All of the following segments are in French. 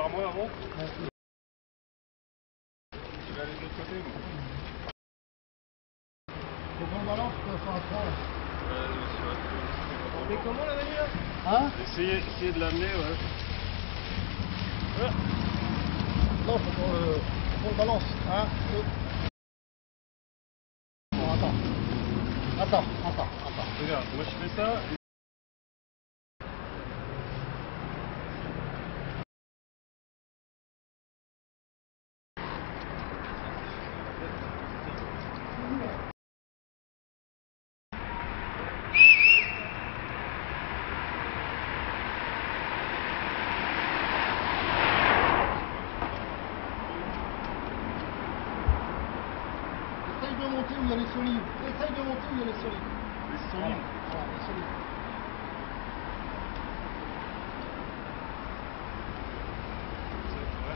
vers moi avant. Je vais aller de l'autre côté. Faut qu'on balance, quoi, ça après. Mais comment la manière? Hein? Essayez de l'amener, ouais. Non, faut qu'on le balance. Hein? Bon, attends. Regarde, moi je fais ça. Essaye de monter où il y a les solides. Les solides. Voilà, les solides.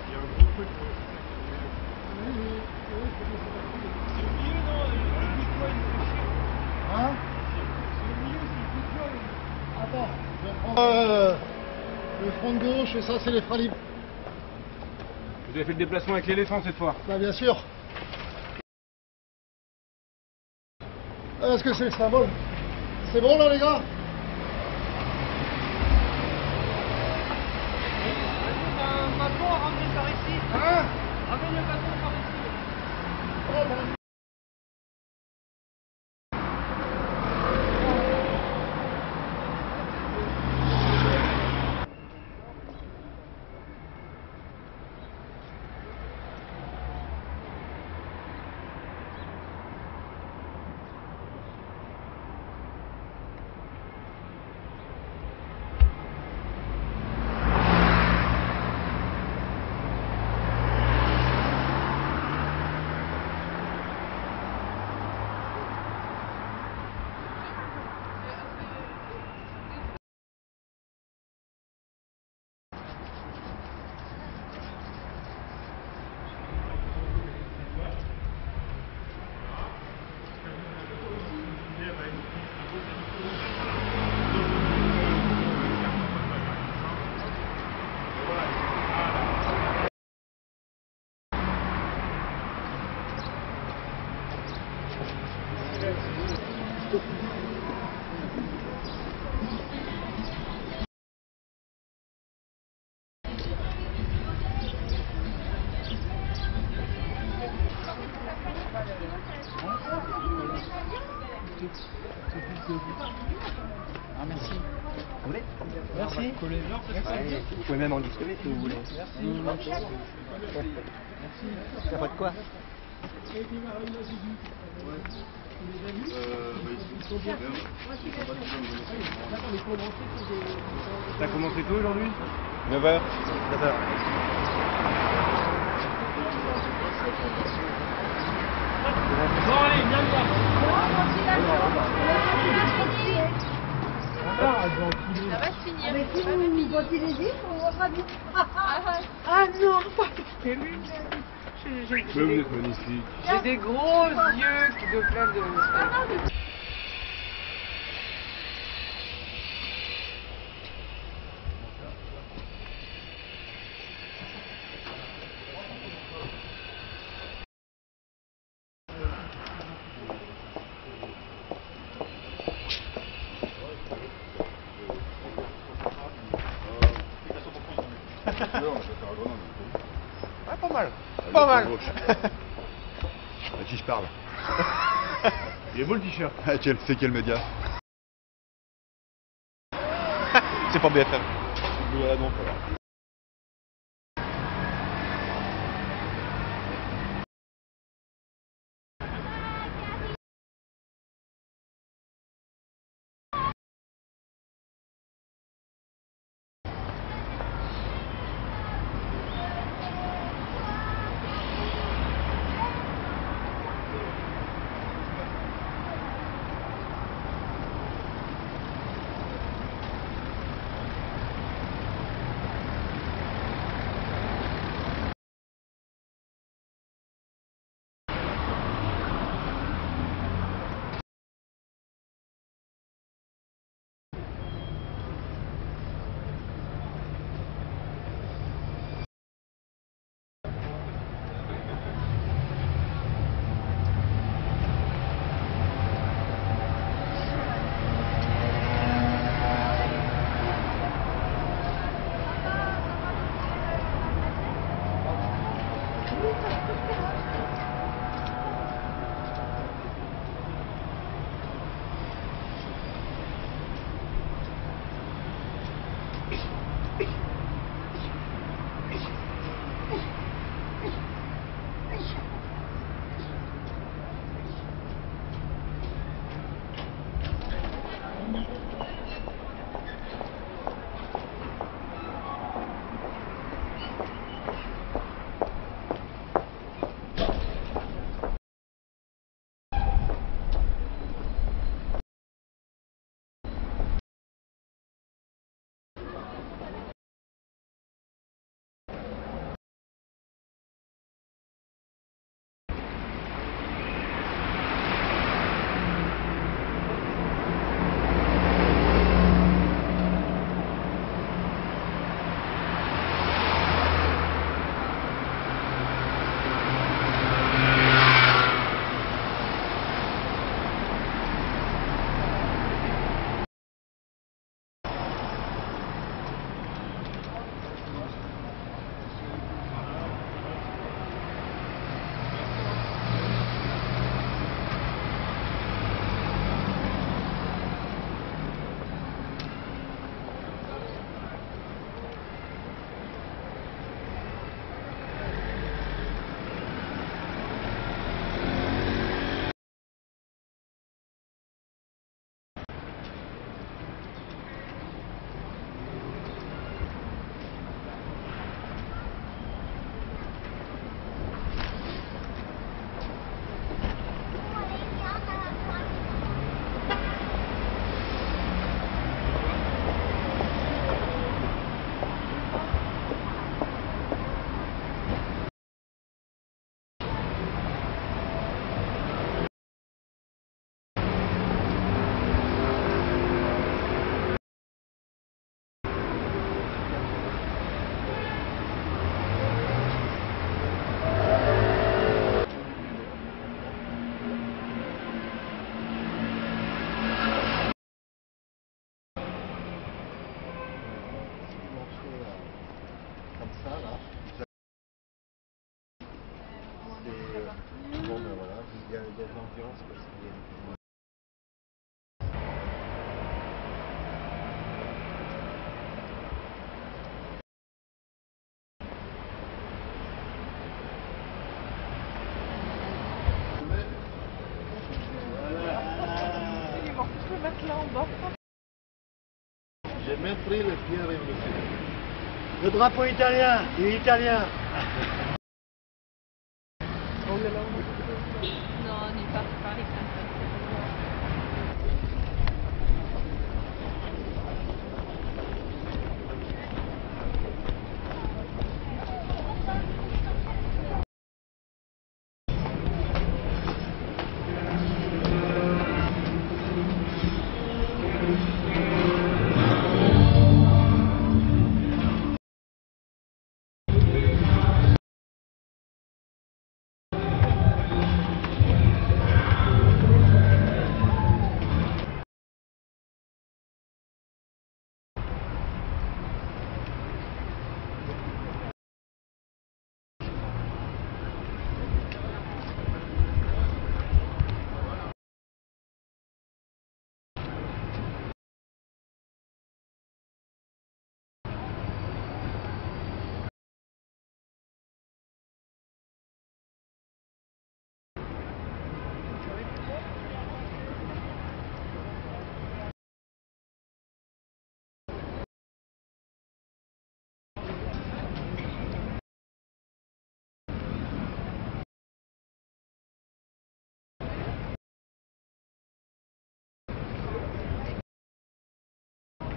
Il y a un gros truc. C'est au milieu, non? Hein? C'est au milieu, c'est le coup Attends, je vais prendre le front de gauche et ça c'est les freins libres. Vous avez fait le déplacement avec l'éléphant cette fois? Bah bien sûr. Est-ce que c'est ça vole? C'est bon là les gars? Un bâton à ramener par ici. Hein? Ramène le bâton par ici. Oh, bon. Ah merci. Vous voulez? Merci. Ouais, vous pouvez même en discuter si vous voulez. Merci. T'as pas de quoi? T'as commencé tôt aujourd'hui? 9h. 9h. Bon allez, viens le voir. Ça va se finir. Mais si vous bottez les vies, on voit bien. Ah non, pas que les lunettes. Mais vous êtes magnifique. J'ai des gros yeux de plein de... Ouais, pas mal. Pas mal. À qui je parle? Il est beau le t-shirt. C'est quel média? C'est pas BFM. Voilà donc alors. J'ai même pris le pied révolutionnaire. Le drapeau italien, il est italien. Non, on n'est pas par les Français.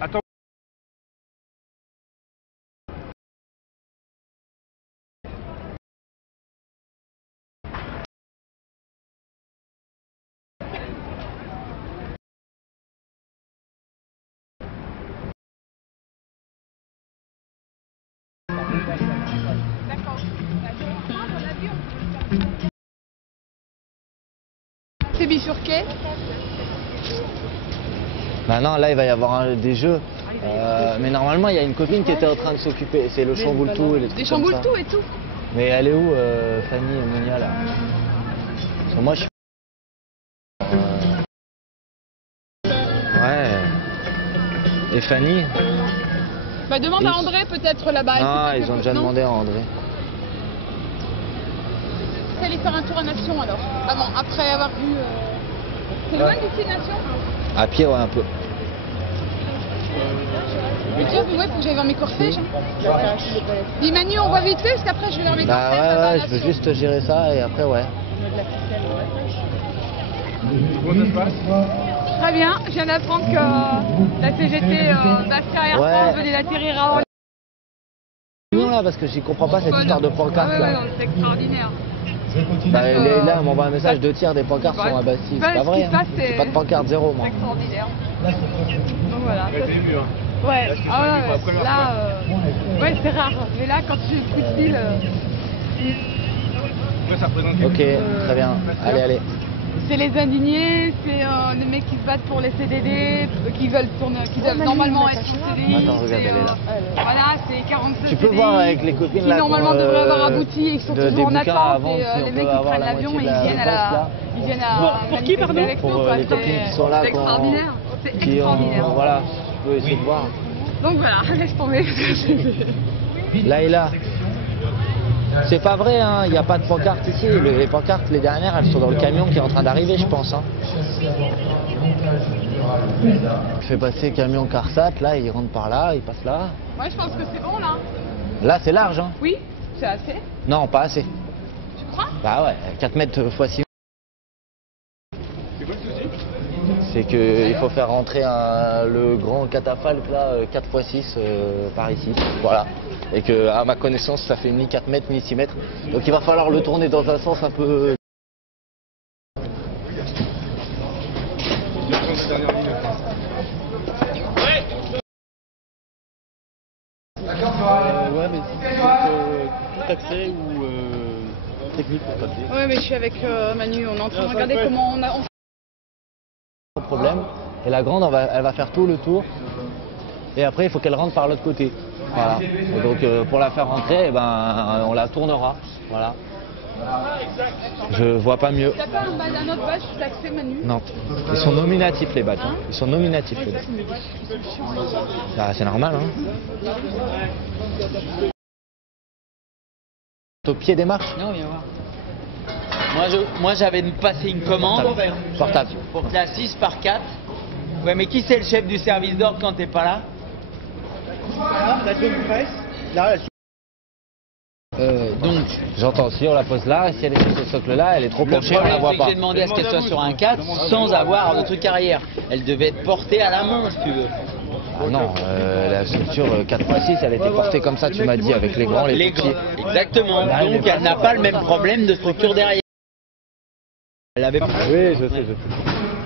Attends. D'accord. C'est bifurqué. Bah non, là il va y avoir des jeux. Mais normalement il y a une copine qui était en train de s'occuper. C'est le chamboule-tout et les trucs Des comme ça. chamboule-tout et tout. Mais elle est où, Fanny et Monia, là? Parce que moi, je suis... Ouais. Et Fanny? Bah demande à André peut-être là-bas. Non, ils ont déjà demandé à André. Aller faire un tour à Nation alors. Avant, après avoir vu... C'est loin d'ici Nation? À pied, ouais, un peu. Mais tiens, ouais, faut que j'aille voir mes cortèges. Dis Manu, on va vite fait parce qu'après je vais vers mes Bah cortèges. ouais, là-bas à ouais, je veux Nation. juste gérer ça et après, ouais. Comment ça se passe? Très bien, je viens d'apprendre que la CGT d'Asca Air Ouais. France venait d'atterrir à Orly. Non, là, parce que j'y comprends pas cette histoire de pancarte, Ah ouais, là. ouais, c'est extraordinaire. Bah, là, on m'envoie un message, 2 tiers des pancartes sont à Bastille. C'est pas vrai, hein. J'ai pas de pancarte, zéro, moi. C'est extraordinaire. Donc voilà. Ouais, t'as vu, hein. Ouais, Là, ah ouais, pour la première là, ouais, c'est rare. Mais là, quand j'ai le coup de fil, Après, ça représente Ok, très bien. Allez, allez. c'est les indignés, c'est les mecs qui se battent pour les CDD, qui veulent tourner, qui doivent normalement être sur CDI. Attends, regarde, c'est, elle est là. Voilà, c'est 42 Tu peux CDI voir avec les copines qui là. normalement qu'on, devraient avoir abouti et qui sont des toujours en bouquins attente. avant, Et si on les peut mecs qui avoir prennent la l'avion, moitié ils de la viennent à réponse, là. ils viennent à Pour qui, pardon? avec nous, Pour quoi. les copines qui sont là, C'est extraordinaire. C'est qui ont, extraordinaire. voilà, tu peux essayer de voir. Donc voilà, laisse tomber. Là et là. C'est pas vrai, hein, il n'y a pas de pancarte ici. Les pancartes, les dernières, elles sont dans le camion qui est en train d'arriver, je pense. Hein. Je fais passer camion CARSAT, là, il rentre par là, il passe là. Moi, je pense que c'est bon là. Là, c'est large, hein. Oui, c'est assez. Non, pas assez. Tu crois? Bah ouais, 4 mètres x 6. C'est quoi le souci? C'est qu'il faut faire rentrer le grand catafalque là, 4 x 6 par ici. Voilà. Et que, à ma connaissance, ça fait ni 4 mètres ni 6 mètres. Donc il va falloir le tourner dans un sens un peu. Je vais prendre la dernière ligne. Ouais, mais c'est tout accès ou technique pour passer. Ouais, mais je suis avec Manu, on est en train de regarder comment on a. Pas de problème. Et la grande, elle va faire tout le tour. Et après, il faut qu'elle rentre par l'autre côté. Voilà. Et donc, pour la faire rentrer, eh ben, on la tournera. Voilà. Je vois pas mieux. T'as pas un autre badge d'accès, Manu? Non. Ils sont nominatifs, les badges. Hein. Ils sont nominatifs, les badges. Ah, c'est normal, hein. Au pied des marches? Non, viens voir. Moi, j'avais passé une commande Portable. pour que la 6 par 4. Ouais, mais qui c'est le chef du service d'ordre quand t'es pas là? La zone presse, là, Donc, J'entends, si on la pose là, et si elle est sur ce socle-là, elle est trop le penchée, on la problème, voit c'est que pas. j'ai demandé à ce qu'elle soit sur un 4 sans avoir de truc arrière. Elle devait être portée à la main, si tu veux. Ah non, la structure 4x6, elle était portée comme ça, tu m'as dit, avec les grands, les petits. Exactement. Donc, elle n'a pas le même problème de structure derrière. Elle avait... Oui, je sais.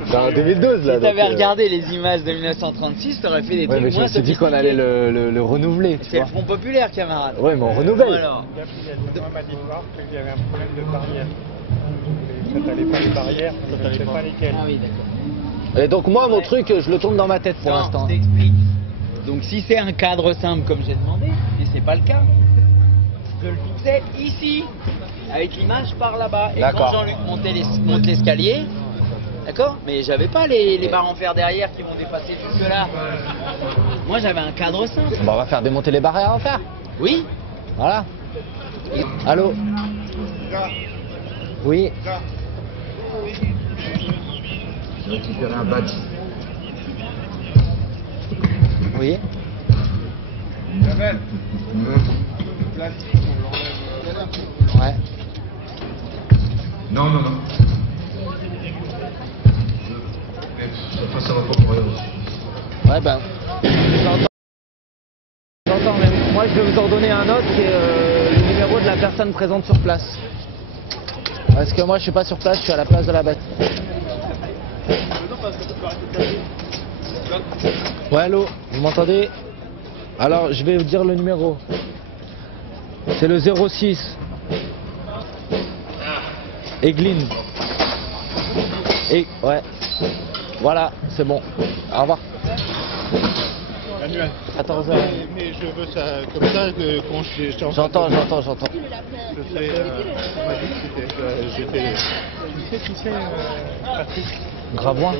C'est en 2012, là. Si t'avais regardé les images de 1936, t'aurais fait des Ouais, trucs mais je moins me suis dit qu'on allait le renouveler, tu C'est le vois. Front Populaire, camarade. Ouais, mais on renouvelle. Alors, Moi, m'a dit voir qu'il y avait un problème de barrière. Ça t'allait pas les barrières, ça t'allait pas lesquelles. ah oui, d'accord. Et donc moi, mon truc, je le tourne dans ma tête pour Non, l'instant. je t'explique. Donc si c'est un cadre simple comme j'ai demandé, et c'est pas le cas, je le fixais ici, avec l'image par là-bas. Et D'accord. quand Jean-Luc monte l'escalier, d'accord, mais j'avais pas les barres en fer derrière qui vont dépasser jusque là. Moi j'avais un cadre simple. Bon, on va faire démonter les barrières à faire. Oui. Voilà. Allô? Oui. J'ai récupéré un badge. Oui. Ouais. Non. Enfin, ça va pas pour rien. Ouais, ben. J'entends, mais moi je vais vous en donner un autre qui est le numéro de la personne présente sur place. Parce que moi je suis pas sur place, je suis à la place de la bête. Ouais, allô, vous m'entendez? Alors je vais vous dire le numéro. C'est le 06. Egline. Et ouais. Voilà, c'est bon. Au revoir. Samuel. 14h. Mais je veux ça comme ça que quand j'étais en J'entends. Je sais, on m'a dit que j'étais... Tu sais, Patrick Gravois.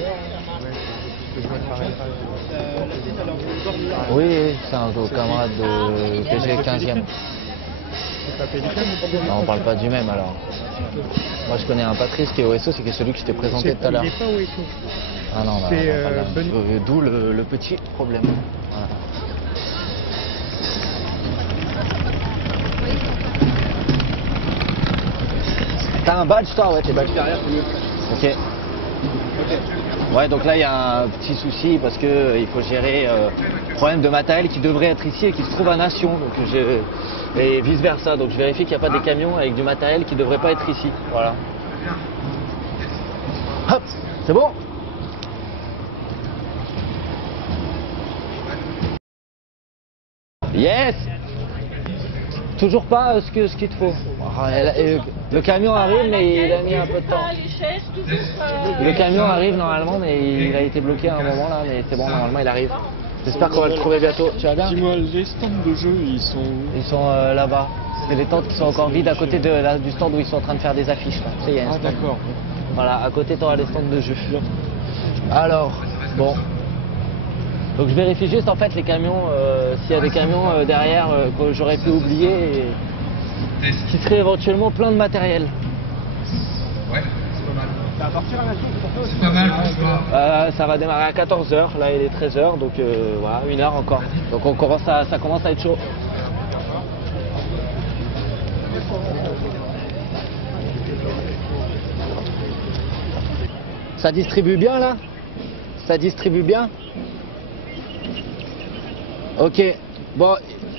le joueur de Marine. Oui, c'est un camarade de que j'ai 15e. C'est pas Pélican? Non, on parle pas du même alors. Moi je connais un Patrice qui est au SO, c'est celui que je t'ai présenté tout à l'heure. Il n'est pas au SO. Ah non, C'est, d'où le petit problème. Voilà. T'as un badge toi? Ouais, t'es badge derrière, c'est mieux. Ok. Ouais, donc là il y a un petit souci parce que il faut gérer problème de matériel qui devrait être ici et qui se trouve à Nation. Donc et vice versa. Donc je vérifie qu'il n'y a pas des camions avec du matériel qui ne devrait pas être ici. Voilà. Hop, c'est bon? Yes! Toujours pas ce qu'il te faut. Le camion arrive mais il a mis un peu de temps. Le camion arrive normalement mais il a été bloqué à un moment là, mais c'est bon, normalement il arrive. J'espère qu'on va le trouver bientôt. Tu vas bien? Dis-moi, les stands de jeu, ils sont où? Ils sont là-bas. C'est les tentes qui sont encore vides à côté du stand où ils sont en train de faire des affiches. Là. Tu sais, il y a un stand. D'accord. Voilà, à côté tu auras les stands de jeu. Alors, bon. Donc je vérifie juste en fait les camions, s'il y a des camions derrière que j'aurais pu oublier et qui seraient éventuellement plein de matériel. Ouais, c'est pas mal. Ça va partir à la journée pour toi? C'est pas mal pour toi. Ça va démarrer à 14h, là il est 13h, donc voilà, 1 heure encore. Donc ça commence à être chaud. Ça distribue bien là? Ça distribue bien? Ok, bon,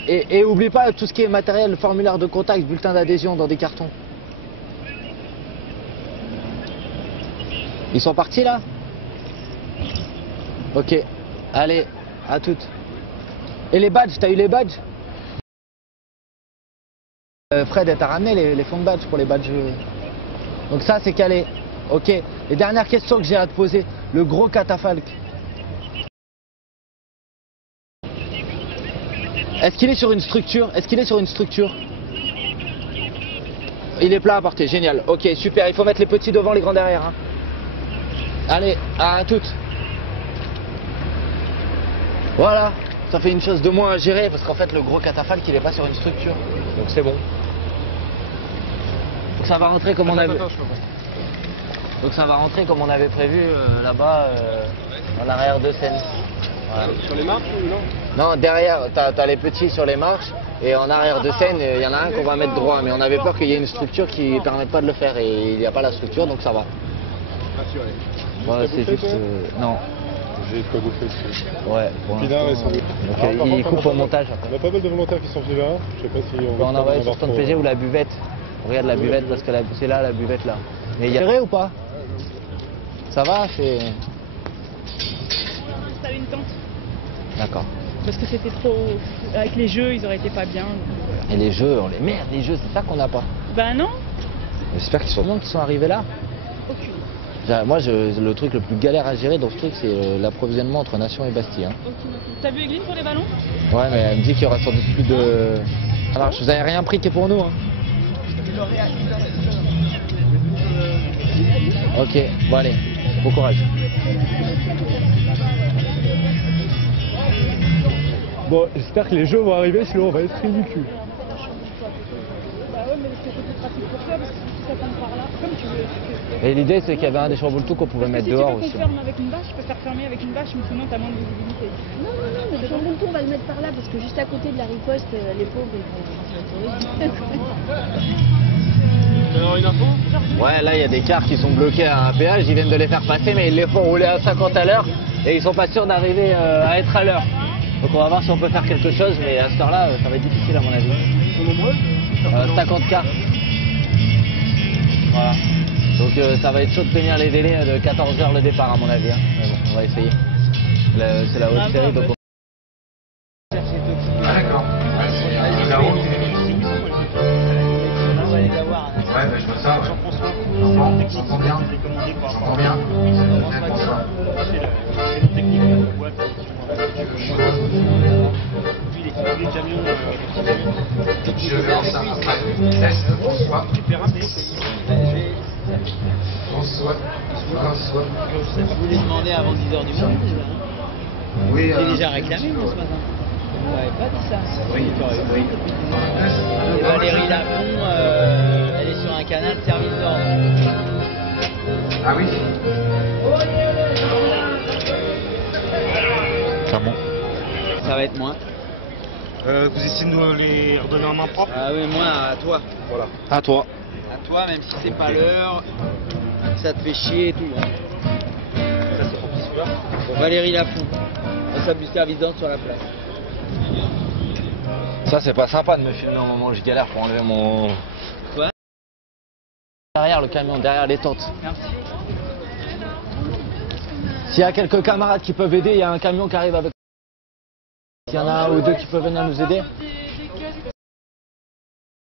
et oublie pas tout ce qui est matériel, formulaire de contact, bulletin d'adhésion dans des cartons. Ils sont partis là? Ok, allez, à toutes. Et les badges, t'as eu les badges? Fred, elle t'a ramené les fonds de badges pour les badges. Donc ça c'est calé. Ok, et dernière question que j'ai à te poser, le gros catafalque. Est-ce qu'il est sur une structure? Est-ce qu'il est sur une structure? Il est plat à porter, génial. Ok, super, il faut mettre les petits devant, les grands derrière. Hein. Allez, à toutes. Voilà, ça fait une chose de moins à gérer parce qu'en fait le gros catafalque il est pas sur une structure. Donc c'est bon. Donc ça va rentrer comme on avait. Donc ça va rentrer comme on avait prévu là-bas dans l'arrière de scène. Voilà. Sur les marches ou non? Non, derrière, t'as les petits sur les marches et en arrière de scène, il y en a un qu'on va mettre droit. Mais on avait peur qu'il y ait une structure qui ne permette pas de le faire et il n'y a pas la structure, donc ça va. Rassuré. Ouais, c'est juste... non. J'ai de quoi bouffer. Ouais, pour Pinard et l'instant. ça. Donc il coupe au montage On après. a pas mal de volontaires qui sont venus là. Je sais pas si on On va en envoyer sur stand PG ou la buvette. On regarde la buvette parce que c'est là la buvette là. Mais il y a vrai ou pas? Ça va, c'est... Installer une tente. D'accord. Parce que c'était trop... Avec les jeux, ils auraient été pas bien. Et les jeux, on les merde, les jeux, c'est ça qu'on n'a pas. Bah non. J'espère qu'ils sont bons qui sont arrivés là. Aucune. Moi, le truc le plus galère à gérer dans ce truc, c'est l'approvisionnement entre Nation et Bastille. Hein. T'as vu Egline pour les ballons? Ouais, mais elle me dit qu'il y aura sans doute plus de... Ça marche, vous avez rien pris qui est pour nous. Hein. Ok, bon allez, bon courage. Bon, j'espère que les jeux vont arriver, sinon on va être ridicule. Bah ouais, mais c'est plus pratique pour toi parce que si ça tombe par là, comme tu veux. Et l'idée, c'est qu'il y avait un des chamboule-tout qu'on pouvait mettre Si dehors tu veux aussi. qu'on ferme avec une bâche, je peux faire fermer avec une bâche, mais sinon t'as moins de visibilité. Non, mais le chamboule-tout, on va le mettre par là parce que juste à côté de la riposte, les pauvres, ils vont Alors une info? Ouais, là, il y a des cars qui sont bloqués à un péage, ils viennent de les faire passer, mais ils les font rouler à 50 à l'heure et ils sont pas sûrs d'arriver à être à l'heure. Donc on va voir si on peut faire quelque chose, mais à cette heure-là, ça va être difficile à mon avis. Ils sont nombreux? 50 cars. Voilà. Donc ça va être chaud de tenir les délais de 14h le départ à mon avis. Hein. Mais bon, on va essayer. C'est la haute série, donc Ah d'accord. Ouais, la route. Ouais, bah je vois ça. Ouais. J'entends bien. J'entends bien. Je vais en ça après. Test, François. François. François. Je voulais demander avant 10h du matin déjà. Oui, J'ai déjà réclamé moi ce matin. On m'avait pas dit ça. Oui. Et Valérie Lafont, elle est sur un canal de service d'ordre. Ah oui. Ça bon. Ça va être moins. Vous essayez de nous les redonner en main propre? Ah oui, moi à toi. Voilà. À toi. À toi, même si c'est pas l'heure, ça te fait chier et tout. Hein. Ça c'est rempli celui-là. Pour Valérie Lafont, responsable du service d'ordre sur la place. Ça, c'est pas sympa de me filmer au moment où je galère pour enlever mon... Quoi? Derrière le camion, derrière les tentes. Merci. S'il y a quelques camarades qui peuvent aider, il y a un camion qui arrive avec... S'il y en a un ou deux qui peuvent venir nous aider.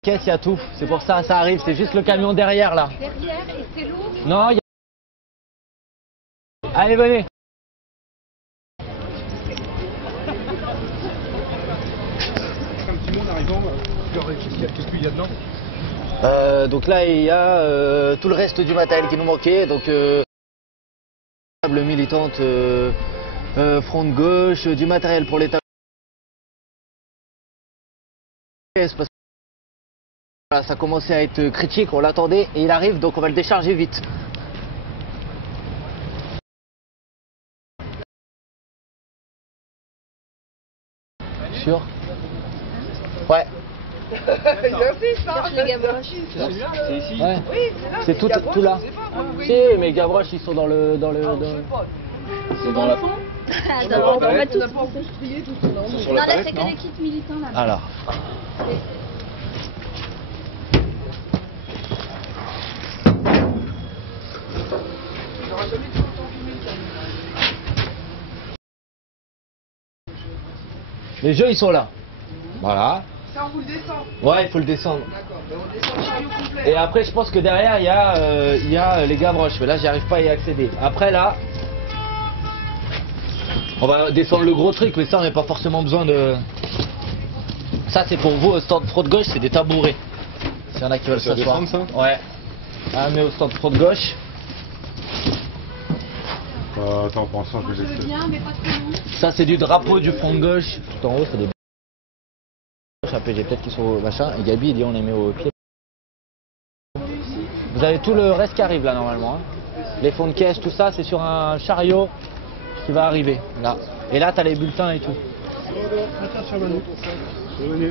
Caisse, il y a tout. C'est pour ça, ça arrive. C'est juste le camion derrière, là. Derrière, et c'est lourd. Non, il y a... Allez, venez. Un petit monde arrivant, qu'est-ce qu'il y a dedans? Donc là, il y a tout le reste du matériel qui nous manquait. Donc, table militante, front de gauche, du matériel pour les tables. Parce que voilà, ça commençait à être critique, on l'attendait et il arrive, donc on va le décharger vite. Sûr? Ouais. Cherche les gavroches. C'est ici. Ouais. C'est tout là. Si, mais Gavroche, ils sont dans le... C'est dans le fond. Attends, on va tous s'instruyer tout ça. Non, là, c'est que l'équipe militant là. Alors. Les jeux, ils sont là. Voilà. Ça, on vous le descend. Ouais, il faut le descendre. D'accord. On descend le chariot complet. Et après, je pense que derrière, il y a les Gavroches. Mais là, j'y arrive pas à y accéder. Après, là, on va descendre le gros truc. Mais ça, on n'a pas forcément besoin de... Ça, c'est pour vous, au stand front de gauche, c'est des tabourets. S'il y en a qui veulent s'asseoir. Ouais. Ah, mais au stand front de gauche. Attends, pour l'instant, je vais laisser. Ça, c'est du drapeau du front de gauche. Tout en haut, c'est des... Après, j'ai peut-être qu'ils sont au machin. Et Gabi, il dit on les met au pied. Vous avez tout le reste qui arrive là, normalement. Hein. Les fonds de caisse, tout ça, c'est sur un chariot qui va arriver. Là. Et là, t'as les bulletins et tout.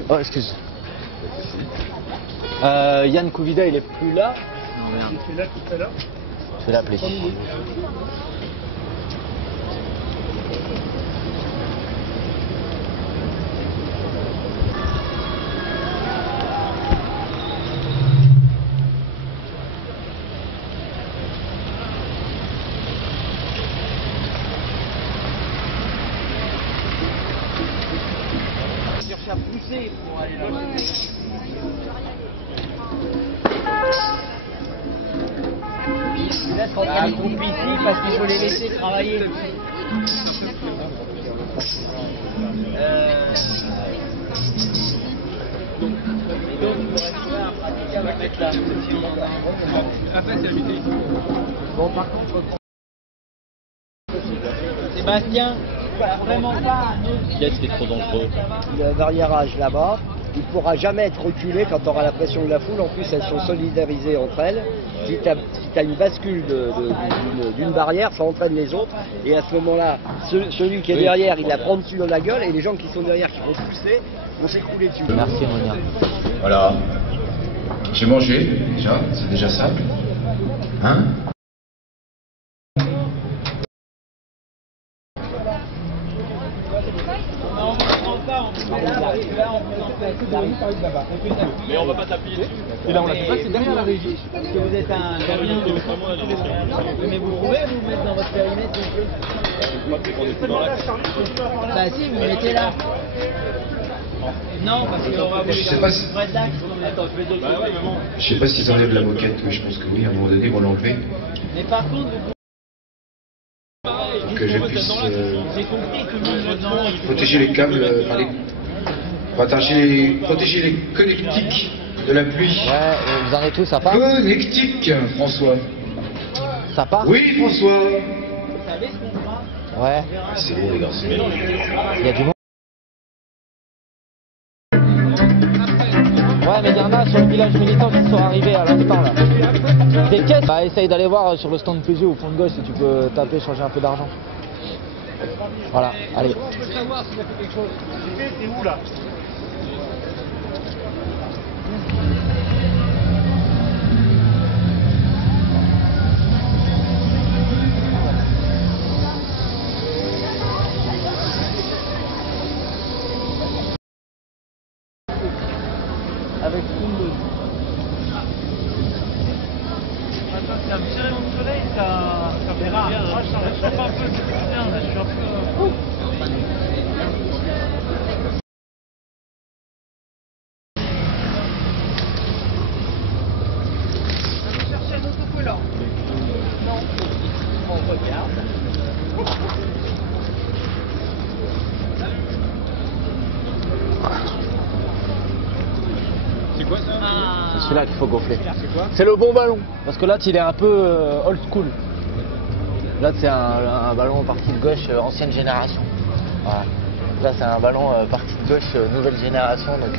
Oh, excuse. Yann Kouvida, il est plus là. Non, merde. Il est là tout à l'heure. Je vais l'appeler. À pousser pour aller là. Peut-être un groupe ici parce qu'il faut les laisser travailler. Et donc, il faudrait trouver un praticable à mettre là. Après, c'est habité ici. Bon, par contre, Sébastien, vraiment pas un autre. Qu'est-ce qui est trop dangereux? Le barriérage là-bas, il ne pourra jamais être reculé quand on aura la pression de la foule. En plus, elles sont solidarisées entre elles. Si tu as une bascule d'une barrière, ça entraîne les autres. Et à ce moment-là, celui qui est derrière, il la prend dessus dans la gueule. Et les gens qui sont derrière, qui vont pousser, vont s'écrouler dessus. Merci, Monia. Voilà. J'ai mangé, déjà, c'est déjà ça. Hein? Mais on va pas t'appuyer. Et là on l'a fait passer derrière la régie. Parce que vous êtes un gardien. Mais vous pouvez vous mettre dans votre périmètre Bah si, vous mettez là. Non, parce qu'on va vous Je sais pas si... Attends, je vais te le Je sais pas s'ils enlèvent la moquette, mais je pense que oui, à un moment donné, ils vont l'enlever. Mais par contre, vous pour que je puisse protéger les câbles, protéger les connectiques de la pluie. Ouais, vous en êtes tous, ça part? Connectique, François. Ça part? Oui, François. Ouais. C'est bon, les garçons. Il y a du monde. Ouais, mais il y en a sur le village militant qui sont arrivés à l'instant là. Des caisses. Bah, essaye d'aller voir sur le stand PG au fond de gauche si tu peux taper, changer un peu d'argent. Voilà, allez. Je veux savoir si ça fait quelque chose. T'es où là? Avec une. Attends, c'est un petit rayon de soleil, ça fait rare. Moi, je me chauffe un peu, c'est bien, là, je suis un peu. On cherche un autocollant. Non. On regarde. C'est quoi ça? C'est celui-là qu'il faut gonfler. C'est le bon ballon. Parce que là, il est un peu old school. Là, c'est un ballon partie de gauche ancienne génération. Voilà. Là, c'est un ballon partie de gauche nouvelle génération. Donc,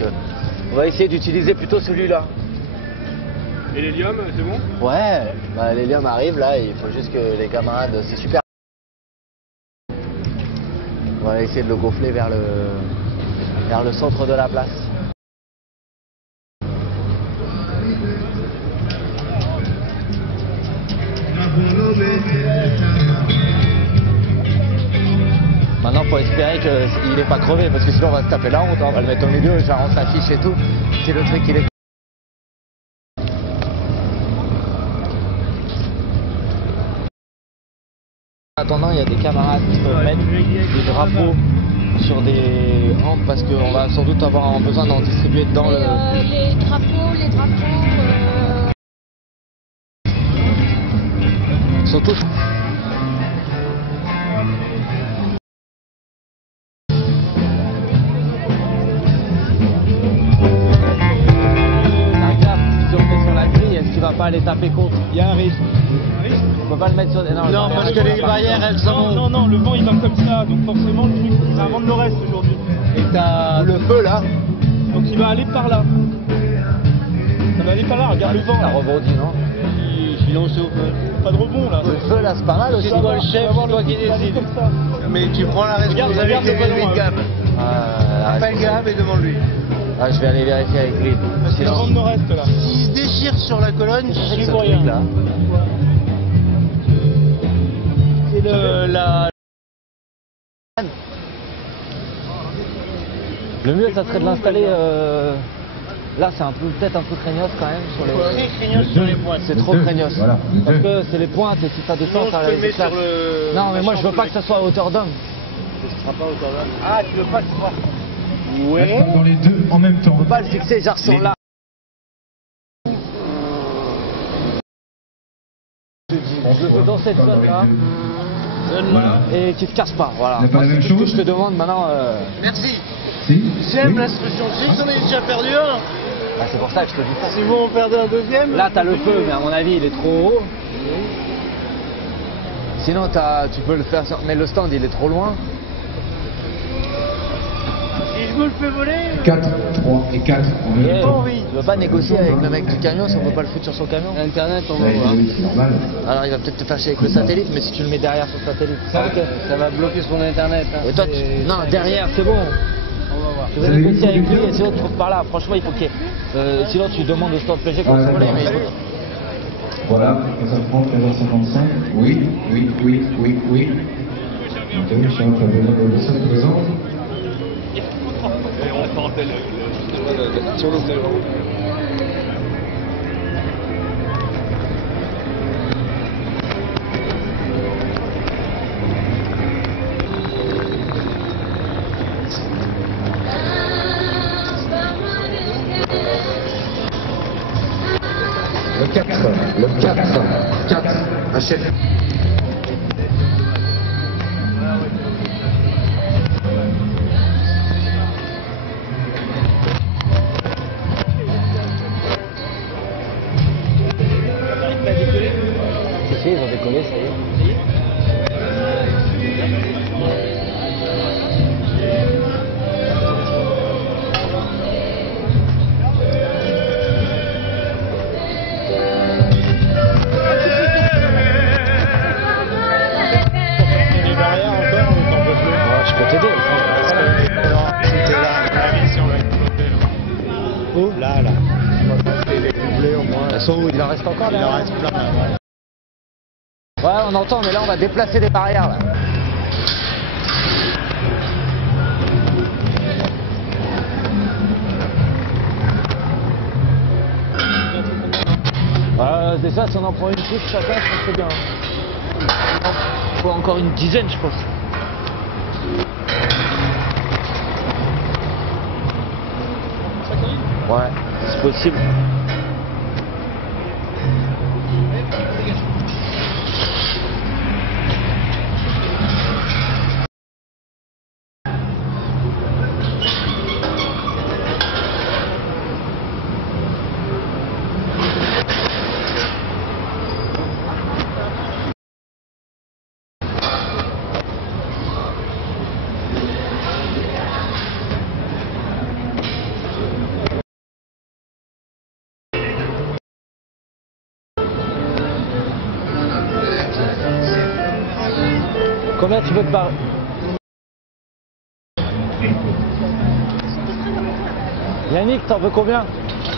on va essayer d'utiliser plutôt celui-là. Et l'hélium, c'est bon? Ouais, bah, l'hélium arrive là. Il faut juste que les camarades. C'est super. On va essayer de le gonfler vers le centre de la place. Maintenant, faut espérer qu'il n'est pas crevé, parce que sinon on va se taper la honte, hein. On va le mettre au milieu, je vais rendre sa fiche et tout. C'est le truc qu'il est. En attendant, il y a des camarades qui peuvent mettre des drapeaux sur des rampes, parce qu'on va sans doute avoir besoin d'en distribuer dans le... Les drapeaux... Ils sont tous... Va pas les taper contre. Il y a un risque. On peut pas le mettre sur des... Non, parce que les barrières, elles sont... Non, le vent il va comme ça, donc forcément le truc, c'est un vent de nord-est aujourd'hui. Et t'as le feu là. Donc il va aller par là. Ça va aller par là, regarde le vent. Ça rebondit, non? Sinon c'est au feu. Pas de rebond là. Le feu là, c'est pas mal aussi. C'est toi le chef, c'est toi qui décide. Mais tu prends la responsabilité de Gab. Appelle Gab et demande-lui. Ah, je vais aller vérifier avec lui. C'est le vent de nord-est là. S'il se déchire sur la colonne, je suis pour rien. C'est Le mieux, ça serait de l'installer. Là, c'est peut-être un peu craignos quand même sur les. C'est craignos sur les pointes. C'est trop craignos. Voilà. Parce que c'est les pointes et si ça descend, ça les éclate. Non, mais moi, je veux pas que ça soit à hauteur d'homme. Ce sera pas à hauteur d'homme. Ah, tu veux pas que ce soit. Ouais. Dans les deux en même temps. On peut pas le fixer genre sur là. Je le veux dans cette zone là. Voilà. Et qui se casse pas, voilà. C'est pas la même chose. Ce que je te demande maintenant. Merci. Si. J'aime l'instruction. J'en ai déjà perdu un. Bah, c'est pour ça que je te dis ça. Si vous en perdez un deuxième. Là t'as le feu, mais à mon avis il est trop haut. Sinon tu peux le faire, mais le stand il est trop loin. Je me le fais voler. 4, 3 et 4. Pas envie. Tu veux pas négocier avec le mec du camion si on peut pas le foutre sur son camion? Internet, on va Ouais, voir. c'est normal. Alors il va peut-être te faire chier avec le satellite, mais si tu le mets derrière son satellite, ok. Ça va bloquer son internet. Hein. Et toi, non, derrière, c'est bon. On va voir. Tu veux négocier avec lui et sinon tu trouves par là. Franchement, il faut qu'il y ait... sinon tu demandes au stand PG qu'on se voler, mais... Voilà, 15h30, 15h55. Oui. Ok, je suis en train de besoin de personnes présentes. Et on sentait sur le zéro. Le 4, un chef. ils ont décollé, ça y est. Les barrières encore, on t'en peut plus. Ouais, je peux t'aider. C'était là, à mon avis, si on va exploser. Où? Là. Je pense que c'est les doublés au moins. Elles sont où? Il en reste encore Il là? en reste plein. Ouais, on entend, mais là on va déplacer les barrières là. Déjà, si on en prend une couche chacun, ça serait bien. Il faut encore une dizaine, je pense. Ouais, c'est possible. Combien tu veux te barrer? Yannick, t'en veux combien? Il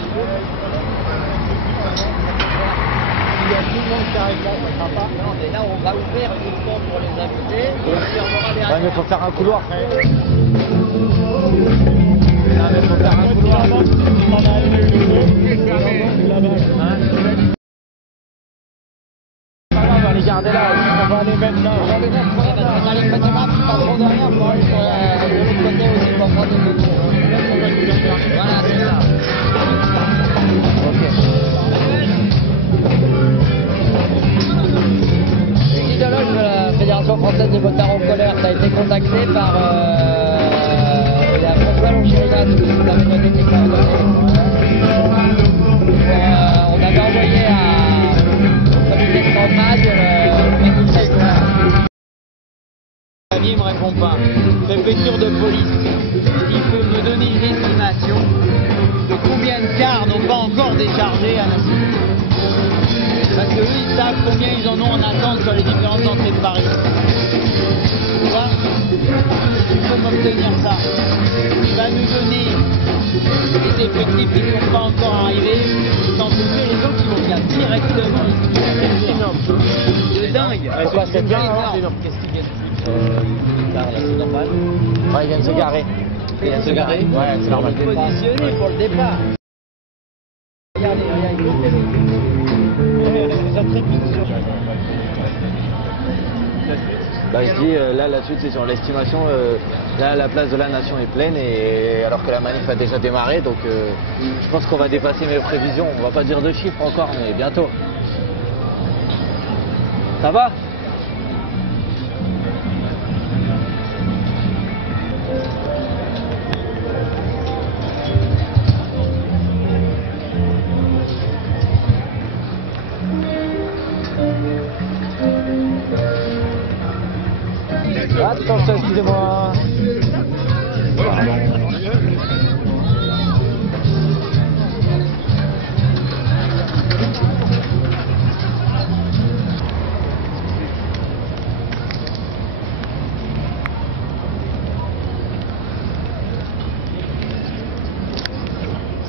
y a tout le monde qui arrive là, ça sera pas. Non, mais là, on va ouvrir uniquement pour les invités et on fermera les Ouais, mais faut faire un couloir. Non, mais faut faire un couloir. On va les garder là, on va les mettre là. On va les mettre là. Dans les bâtiments, pas trop derrière, pour aller sur l'autre côté aussi, pour prendre des photos. Voilà, c'est ça. Ok. Guy Deloche de la Fédération française des motards en colère, tu as été contacté par la François Longérinas, qui vous avait donné tes coordonnées. On avait envoyé à comité de campagne le magistrat. La vie ne me répond pas. Préfecture de police, il peut me donner une estimation de combien de cars n'ont pas encore déchargé à la suite. Parce que eux, ils savent combien ils en ont en attente sur les différentes entrées de Paris. Tu vois? Il faut m'obtenir ça. Il va nous donner les effectifs qui ne sont pas encore arrivés, sans oublier les gens qui vont venir directement. C'est énorme. C'est dingue. Pourquoi c'est bien? Qu'est-ce qu'ils viennent là, c'est normal. Ouais, ils viennent se garer. Ils viennent se garer? Ouais, c'est normal. Positionné pour le départ. Regardez, regardez. Bah, je dis, là, la suite, c'est sur l'estimation. Là, la place de la Nation est pleine, et alors que la manif a déjà démarré, donc je pense qu'on va dépasser mes prévisions. On va pas dire de chiffres encore, mais bientôt. Ça va? Attention, excusez-moi.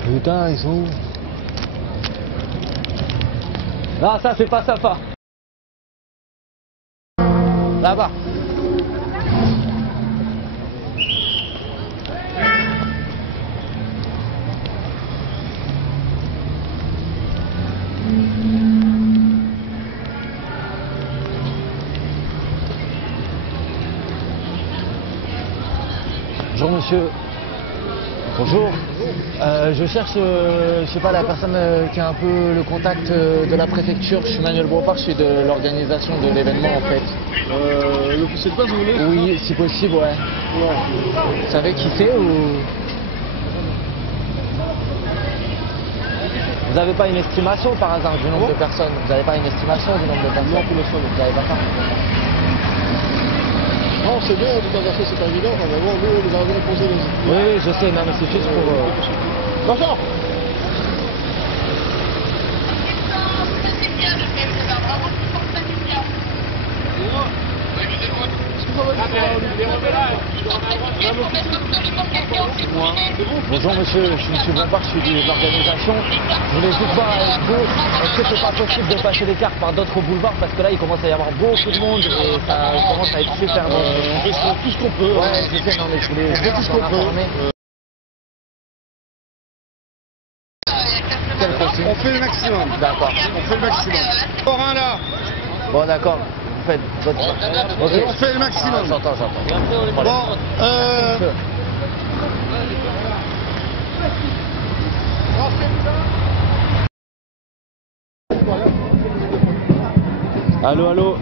Putain, ils sont où? Non, ça c'est pas sympa. Là-bas. Bonjour monsieur. Bonjour. Je cherche, je sais pas, la personne qui a un peu le contact de la préfecture. Je suis Manuel Bompard, je suis de l'organisation de l'événement en fait. L'officier de passe, vous voulez? Oui, si possible, ouais. Vous savez qui c'est ou... Vous n'avez pas une estimation par hasard du nombre de personnes? Vous n'avez pas une estimation du nombre de personnes? Non, pour le sol. Vous n'avez pas ça? Non, c'est bien de traverser, c'est pas évident. On va voir, nous, on va poser les... Oui, je sais, non, mais c'est juste pour... Bonjour. Bonjour monsieur, je suis monsieur Bompard, je suis de l'organisation. Je voulais juste voir avec vous, est-ce que c'est pas possible de passer les cartes par d'autres boulevards parce que là il commence à y avoir beaucoup de monde et ça commence à être super bon. On fait tout ce qu'on peut. Ouais, je sais, non mais je voulais tout ce qu'on peut. On fait le maximum. D'accord. On fait le maximum. Corin là. Bon d'accord, vous faites votre... Okay. On fait le maximum. J'entends. Bon, Allô,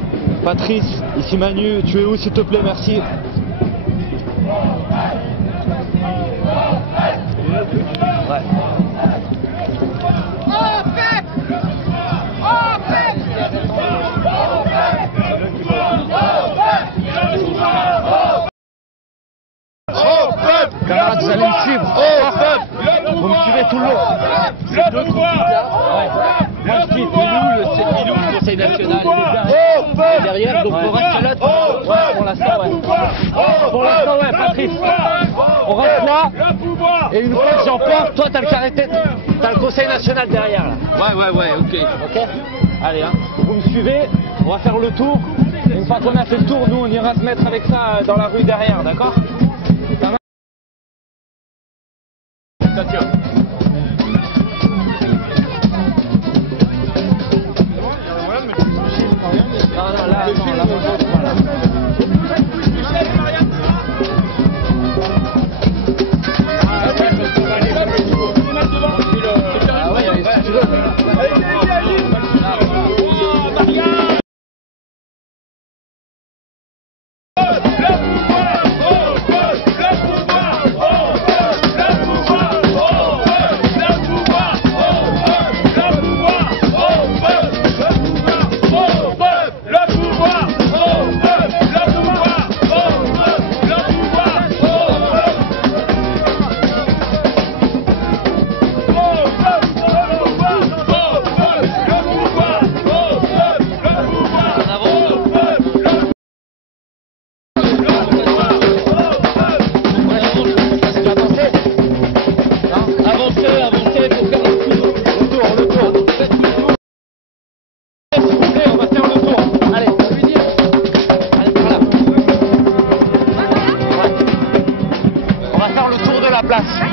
Patrice, ici Manu, tu es où s'il te plaît, merci. Ouais. Camarades, vous allez me suivre. Vous me suivez tout le long. Le pouvoir. Moi je quitte Milou, le Conseil national, il est derrière, donc on reste là. Pour l'instant, ouais. Patrice. On reste là. Et une fois que j'emporte, toi t'as le carré tête, t'as le Conseil national derrière là. Ouais, ok. Allez, hein. Vous me suivez, on va faire le tour. Une fois qu'on a fait le tour, nous on ira se mettre avec ça dans la rue derrière, d'accord?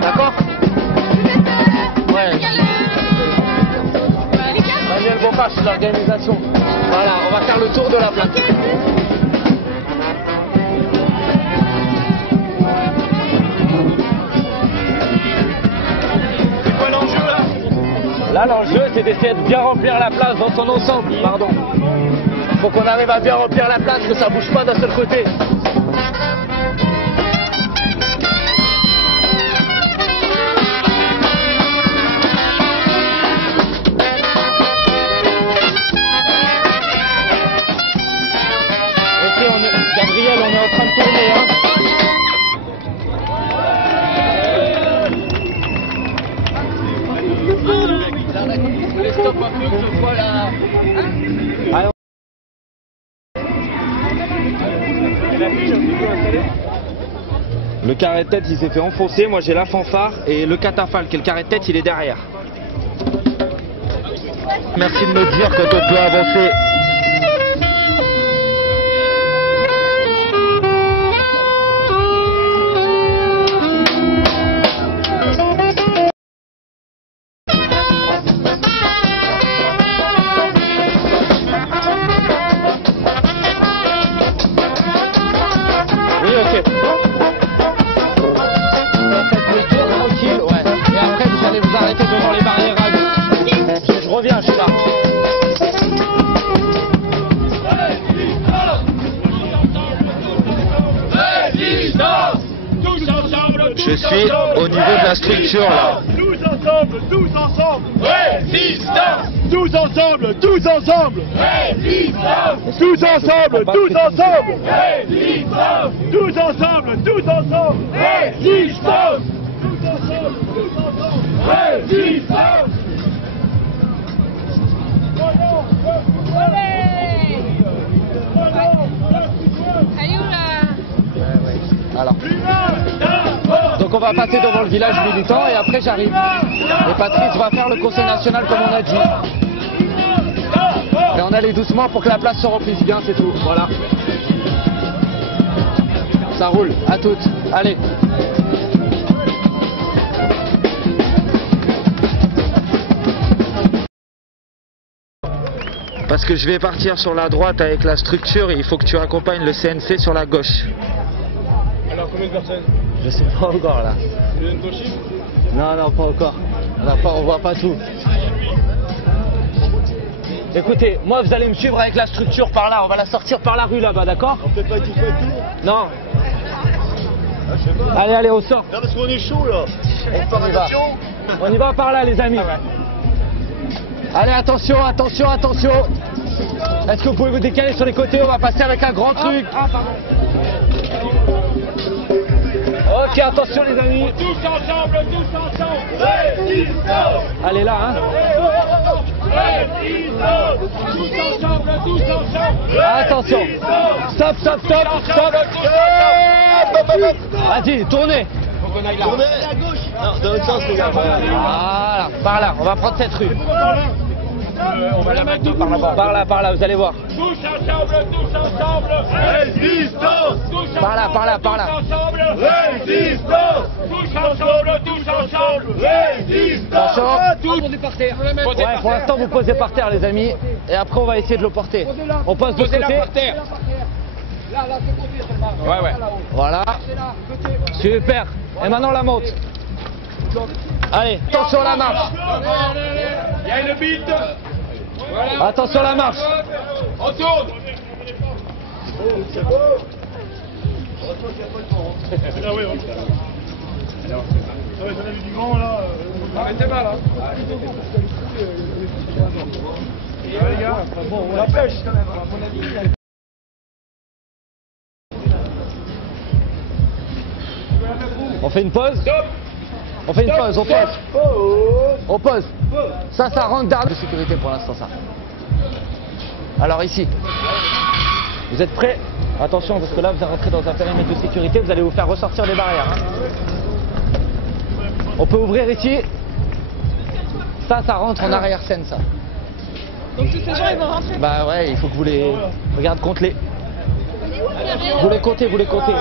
D'accord? Ouais. Manuel Bompard, je suis de l'organisation. Voilà, on va faire le tour de la place. C'est quoi l'enjeu là? Là, l'enjeu, c'est d'essayer de bien remplir la place dans son ensemble. Pardon. Faut qu'on arrive à bien remplir la place, que ça bouge pas d'un seul côté. Gabriel, on est en train de tourner, hein. Stop un peu que je vois là. Alors... Le carré de tête il s'est fait enfoncer, moi j'ai la fanfare et le catafalque et le carré de tête il est derrière. Merci de me dire quand on peut avancer. Je suis au niveau de la structure là. ensemble, tous ensemble. Résistance. Tous ensemble, tous ensemble. Résistance. Tous ensemble, tous ensemble. Résistance. Tous ensemble, tous ensemble. Résistance. Tous ensemble, tous ensemble. Résistance. Alors. Donc on va passer devant le village militant et après j'arrive. Et Patrice va faire le conseil national comme on a dit. Et on allait doucement pour que la place se remplisse bien, c'est tout. Voilà. Ça roule, à toutes. Allez. Parce que je vais partir sur la droite avec la structure et il faut que tu accompagnes le CNC sur la gauche. Alors combien de personnes? Je sais pas encore là. Non, non, pas encore. On voit pas tout. Écoutez, moi vous allez me suivre avec la structure par là. On va la sortir par la rue là-bas, d'accord? On peut pas tout faire tout? Non. Allez, allez, on sort. Non, parce qu'on est chaud là. On y va par là, les amis. Allez, attention, attention, attention. Est-ce que vous pouvez vous décaler sur les côtés? On va passer avec un grand truc. Ok, attention les amis. Tous ensemble, tous ensemble. Résistance. Allez là, hein. Résistance. Tous ensemble, tous ensemble. Attention. Stop, stop, stop, stop. Vas-y, tournez. Tournez à gauche. Non, dans l'autre sens les gars. Voilà, par là. On va prendre cette rue. On va la mettre par là-bas. Par là, vous allez voir. Tous ensemble, tous ensemble. Résistance. Par là, par là, par là. Ensemble. Résistance. Tous ensemble, tous ensemble. Résistance. Attention. Ouais, pour l'instant vous posez par terre les amis. Et après on va essayer de le porter. On passe de côté. Là, c'est côté seulement. Ouais, ouais. Voilà. Super. Et maintenant la monte. Allez, attention à la marche. Il y a une bite. Voilà. Attention à la marche. On tourne. C'est beau. Ah oui, oui. Ah ouais, j'en ai vu du grand là. Arrêtez mal là. Les gars, bon, la pêche quand même, à mon avis. On fait une pause. On fait une pause, on pose. On pose. Ça rentre derrière de sécurité pour l'instant, ça. Alors ici. Vous êtes prêts? Attention, parce que là, vous allez rentrer dans un périmètre de sécurité, vous allez vous faire ressortir des barrières. Hein. On peut ouvrir ici. Ça rentre en arrière-scène, ça. Donc tous ces gens, ils vont rentrer? Bah ouais, il faut que vous les... Regarde, compte-les. Vous les comptez, vous les comptez.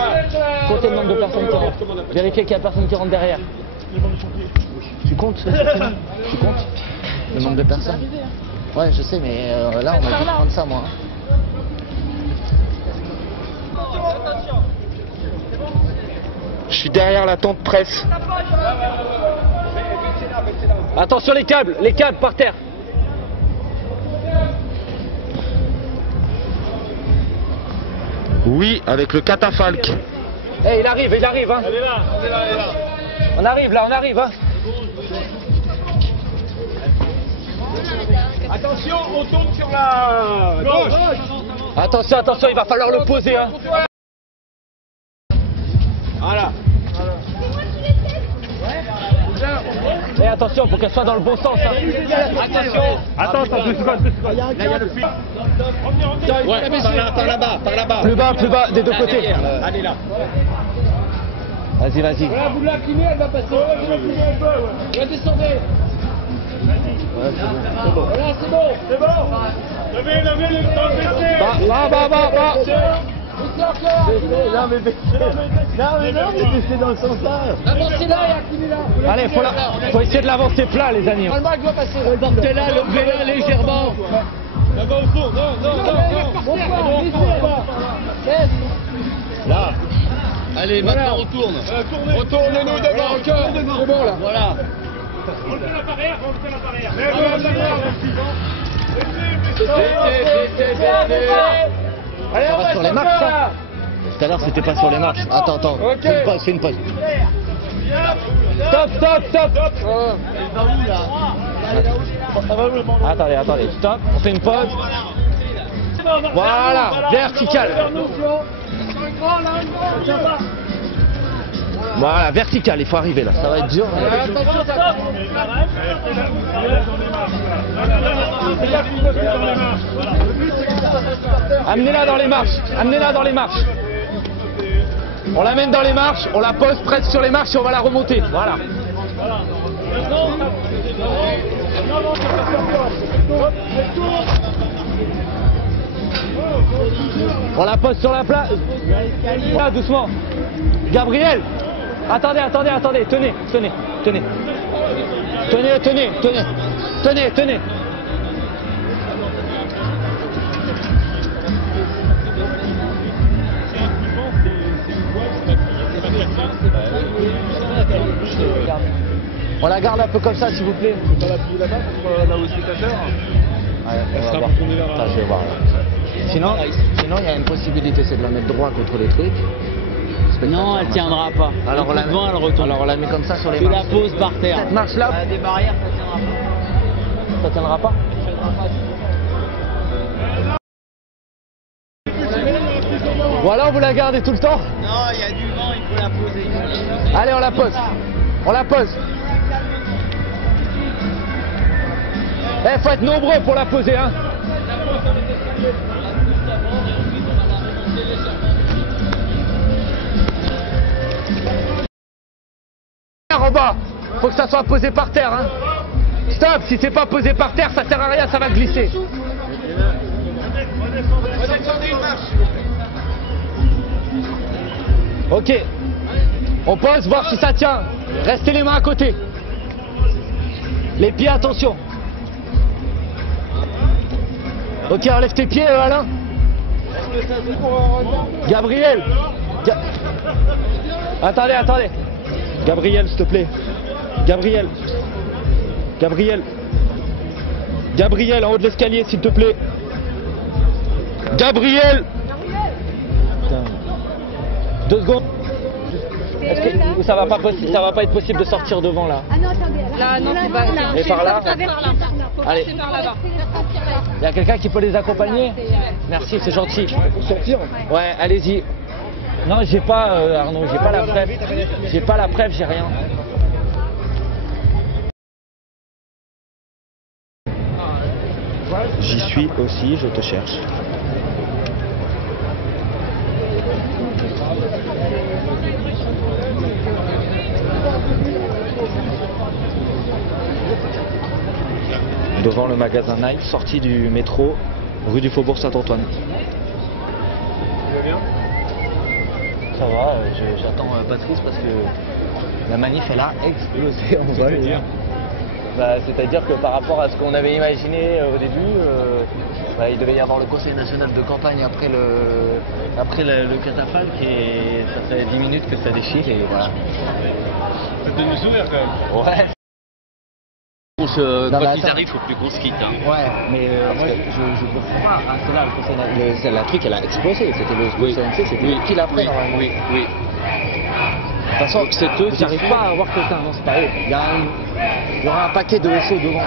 Comptez le nombre de personnes qui rentrent. Vérifiez qu'il y a personne qui rentre derrière. Tu comptes? Tu comptes le nombre de personnes? Ouais, je sais, mais là, on m'a dit de prendre ça, moi. Je suis derrière la tente presse. Attention les câbles par terre. Oui, avec le catafalque. Eh, il arrive, hein. Elle est là. On arrive, hein. Attention, on tombe sur la gauche. Attention, il va falloir le poser, hein. Voilà. Et attention, pour qu'elle soit dans le bon sens, hein. Attention. Attends, 2 secondes. Là, il y a le puits. Ouais, par là-bas. Plus bas, des deux côtés. Allez là. Vas-y. Voilà, vous l'acclimez, elle va passer. Ouais, descendez. Voilà, c'est bon. Levez le Bas. Non, mais baissez dans le sens là. Avancez là et acclimez là. Allez, faut essayer de l'avancer plat, les amis. Le mag doit passer. Portez-la, levez-la légèrement. Là-bas au fond. Non. Là. Allez, maintenant on tourne. Retournez-nous devant. C'est bon là. Voilà. On fait la barrière. Allez, on va sur les marches, ça. Tout à l'heure, c'était pas sur les marches. Attends. Fais une pause. Stop, stop, stop. Attendez, attendez, stop, on fait une pause. Voilà, vertical. Voilà, vertical, il faut arriver là, ça va être dur. Amenez-la dans les marches, amenez-la dans les marches. On l'amène dans les marches, on la pose presque sur les marches et on va la remonter. Voilà. On la pose sur la place. Voilà, doucement. Gabriel, attendez, attendez, attendez. Tenez, tenez, tenez. Tenez, tenez, tenez. Tenez, tenez. On la garde un peu comme ça, s'il vous plaît. On va l'appuyer là-bas pour là où le spectateur. Ouais, on va voir. Attends, je vais voir. Sinon, il y a une possibilité, c'est de la mettre droit contre les trucs. Non, elle tiendra pas. Alors on la met, elle retourne. alors on la met comme ça sur les Tu marches. la poses par terre. Cette marche là. Des barrières, ça tiendra pas. Ça tiendra pas. Ou alors vous la gardez tout le temps. Non, il y a du vent, il faut la poser. Allez, on la pose. On la pose. Eh, faut être nombreux pour la poser, hein. En bas, faut que ça soit posé par terre, hein. Stop, si c'est pas posé par terre, ça sert à rien, ça va glisser. Ok, on pose, voir si ça tient. Restez les mains à côté. Les pieds, attention. Ok, enlève tes pieds, Alain. Gabriel. Attendez, attendez. Gabriel, s'il te plaît. Gabriel. Gabriel. Gabriel, en haut de l'escalier, s'il te plaît. Gabriel. 2 secondes. Est-ce que ça va pas être possible de sortir devant là? Ah non, attendez. Là, non, c'est pas. Et par là? Allez. C'est par là-bas. Il y a quelqu'un qui peut les accompagner? Merci, c'est gentil. Sortir. Ouais, allez-y. Non, j'ai pas, Arnaud, j'ai pas la preuve. J'ai pas la preuve, j'ai rien. J'y suis aussi, je te cherche. Devant le magasin Nike, sortie du métro, rue du Faubourg Saint-Antoine. Ça va, j'attends Patrice parce que la manif elle a explosé en vol. C'est-à-dire que par rapport à ce qu'on avait imaginé au début, il devait y avoir le conseil national de campagne après le catafalque et ça fait 10 minutes que ça déchire et voilà. C'est de nous sourire quand même. Ouais. Quand ils arrivent, il faut plus qu'on se quitte. Hein. Ouais, mais je comprends pas. Ah, c'est là, le truc, elle a explosé. C'était le CNC, c'était pile après, normalement. Oui, oui. De toute façon, c'est eux, j'arrive pas à avoir quelqu'un, non, c'est pas eux. Il y aura un paquet de SO devant.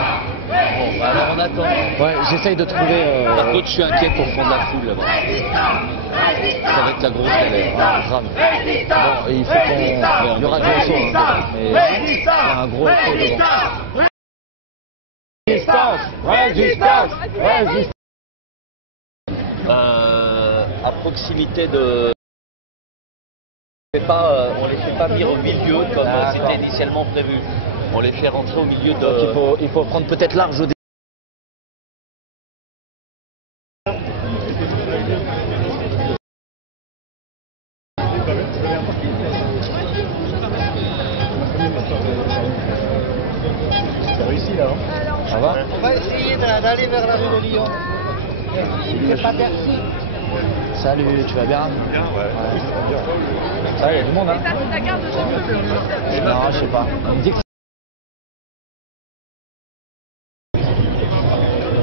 Bon, bah alors on attend. Ouais, j'essaye de trouver. Par contre, je suis inquiet pour le fond de la foule là-bas. Ça va être la grosse galère. Ah, grave. Bon, il faut qu'on. Il y aura du SO, hein, mais il y a un gros SO devant. Résistance, résistance, résistance. À proximité de. On les fait pas venir au milieu comme c'était initialement prévu. On les fait rentrer au milieu de. Donc il faut prendre peut-être large au début. C'est réussi là, hein. Ça va? On va essayer d'aller vers la rue de Lyon. Il ne fait pas percer. Salut, tu vas bien? Bien, ouais. Ça va, il y a du monde, hein? Ta carte de cheveux. Non, je sais pas. On me dit que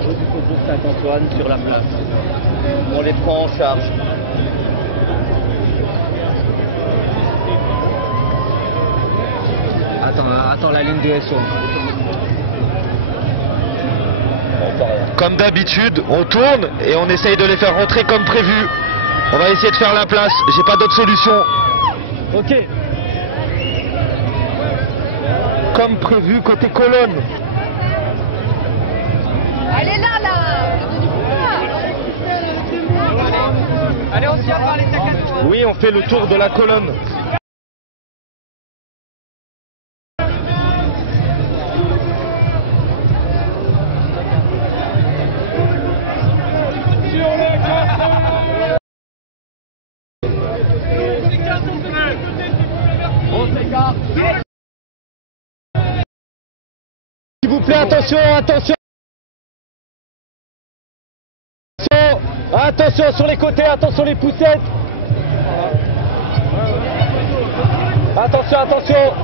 Rue du Faubourg Saint-Antoine sur la place. On les prend en charge. Attends la ligne de SO. Comme d'habitude, on tourne et on essaye de les faire rentrer comme prévu. On va essayer de faire la place, j'ai pas d'autre solution. Ok. Comme prévu, côté colonne. Allez là, là. Allez, on tient par les sacs à dos. Oui, on fait le tour de la colonne. S'il vous plaît, attention, attention. Attention sur les côtés, attention les poussettes. Attention, attention.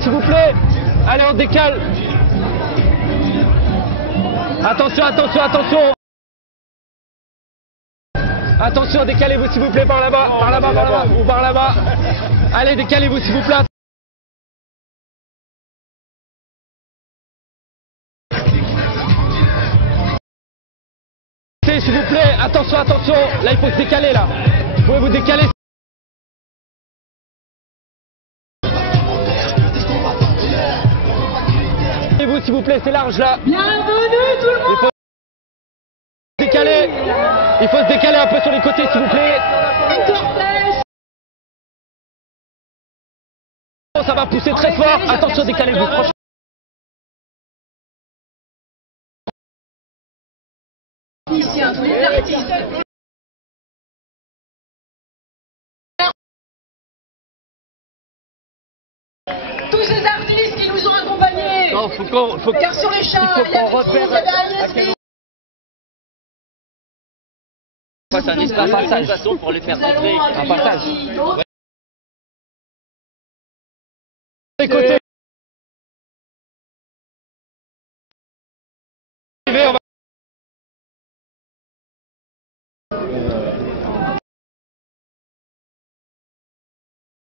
S'il vous plaît, allez on décale. Attention, attention, attention. Attention, décalez-vous s'il vous plaît par là-bas, par là-bas, par là-bas, ou par là-bas. Allez, décalez-vous s'il vous plaît. S'il vous plaît, attention, attention. Là, il faut se décaler là. Vous pouvez vous décaler. Vous s'il vous plaît, c'est large là. Bienvenue tout le monde. Il faut se décaler un peu sur les côtés s'il vous plaît. Ça va pousser très fort. Attention, décalez-vous. Ici un truc d'artiste. Tous ces artistes qui nous ont accompagnés. Non, faut Car sur les chars, il faut qu'on repère un passage pour les faire rentrer. Un passage. Les côtés.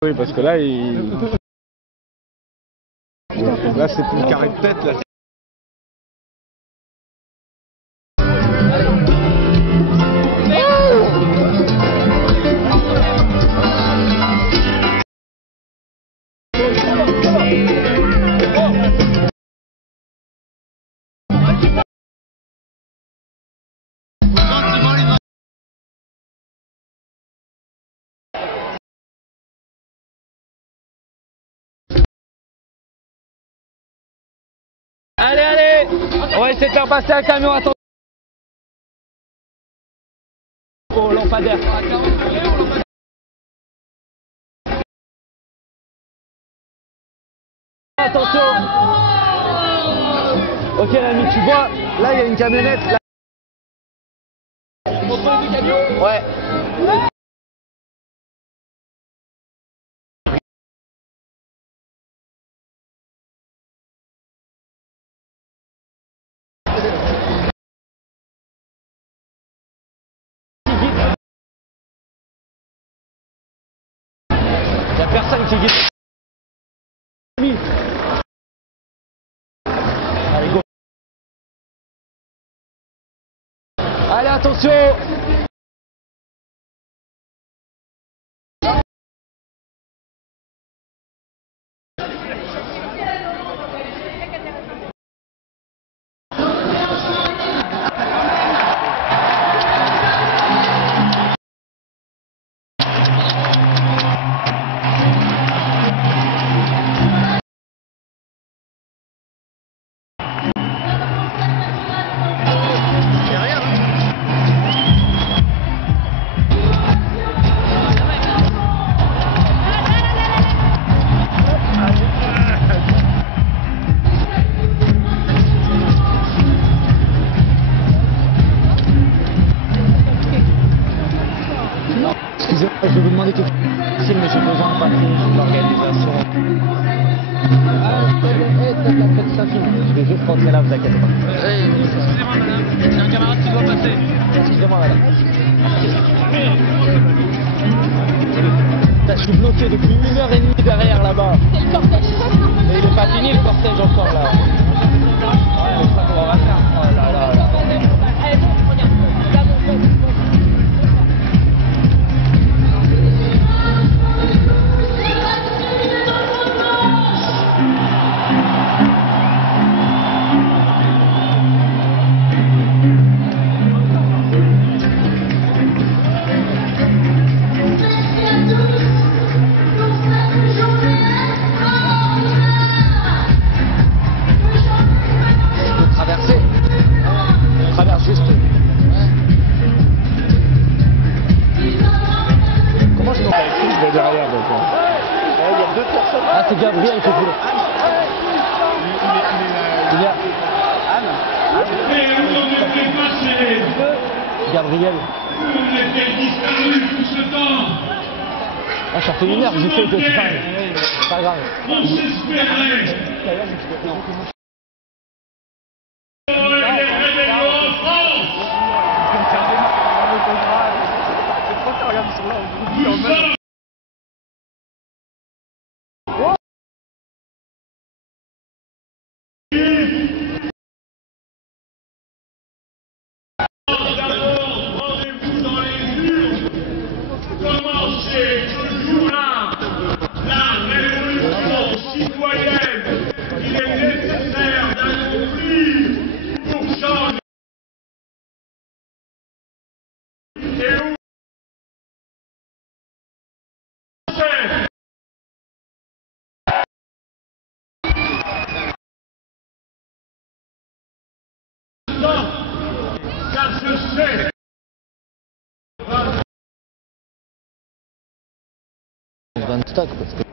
Oui, parce que là, là c'est plus le carré de tête. Là. Allez, allez. On va essayer de faire passer un camion. Attention. Au lampadaire. Attention. Ok l'ami, tu vois, là il y a une camionnette. Là. Ouais. Il n'y a personne qui guide. Allez, go. Allez, attention. Je vais juste rentrer là, vous inquiétez pas. Excusez-moi madame, il y a un camarade qui doit passer. Excusez-moi madame. Putain, je suis bloqué depuis 1h30 derrière là-bas. C'est le cortège. Mais il est pas fini le cortège encore là. Ouais, mais je sais pas comment on va faire. Oh là là là. Allez, bon, regarde. Regarde, bon. Derrière, donc. Il y a 2 personnes. Ah, c'est Gabriel qui voulait. Il y a Gabriel. Ah, ça fait 1 heure que j'essaie de faire. C'est pas grave.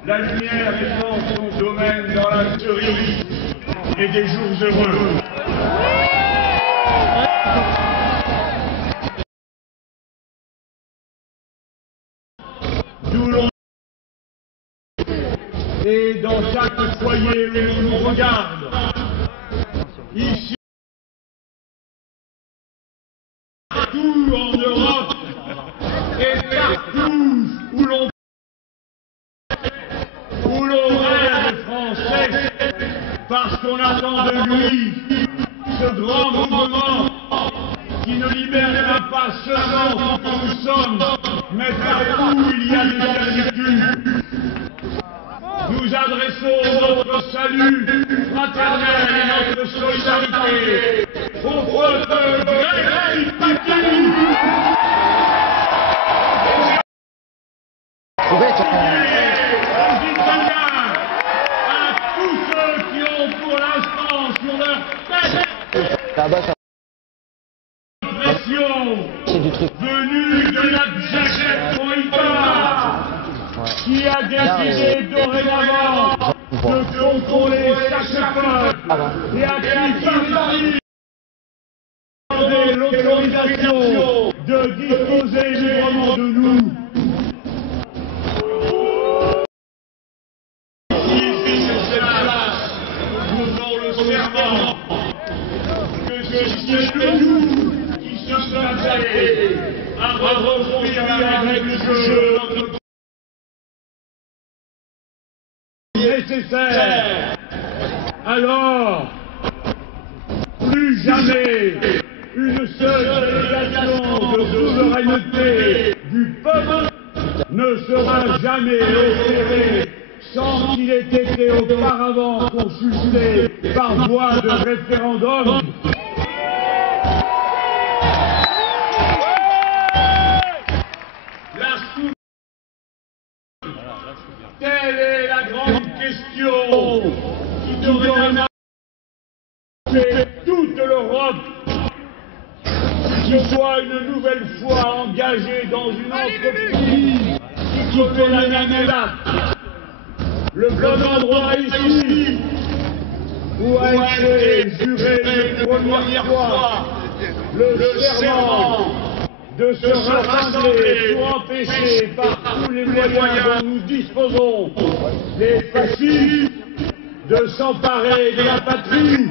La lumière étend son domaine dans la tuerie et des jours heureux. D'où l'on et dans chaque foyer où l'on regarde, ici, partout en Europe et partout où l'on rêve français, parce qu'on attend de lui ce grand mouvement qui ne libérera pas seulement ce que nous sommes, mais partout il y a des certitudes. Nous adressons notre salut fraternel et notre solidarité au peuple grec et patrie. C'est du truc. Venu de la Jaquette qui a décidé dorénavant de contrôler chaque peuple et à qui Paris a demandé l'autorisation de disposer librement de nous. Ici sur cette place, nous faisons le serment que c'est nous qui sommes installés à reconstruire avec le jeu notre nécessaire. Alors, plus jamais une seule délégation de souveraineté du peuple ne sera jamais opérée sans qu'il ait été auparavant consulté par voie de référendum. Telle est la grande question qui devrait marquer toute l'Europe, qui soit une nouvelle fois engagée dans une entreprise qui fait la même étape. Le bon endroit ici où a été juré une première fois le serment de se rassembler pour empêcher par tous les moyens dont nous disposons les fascistes de s'emparer de la patrie.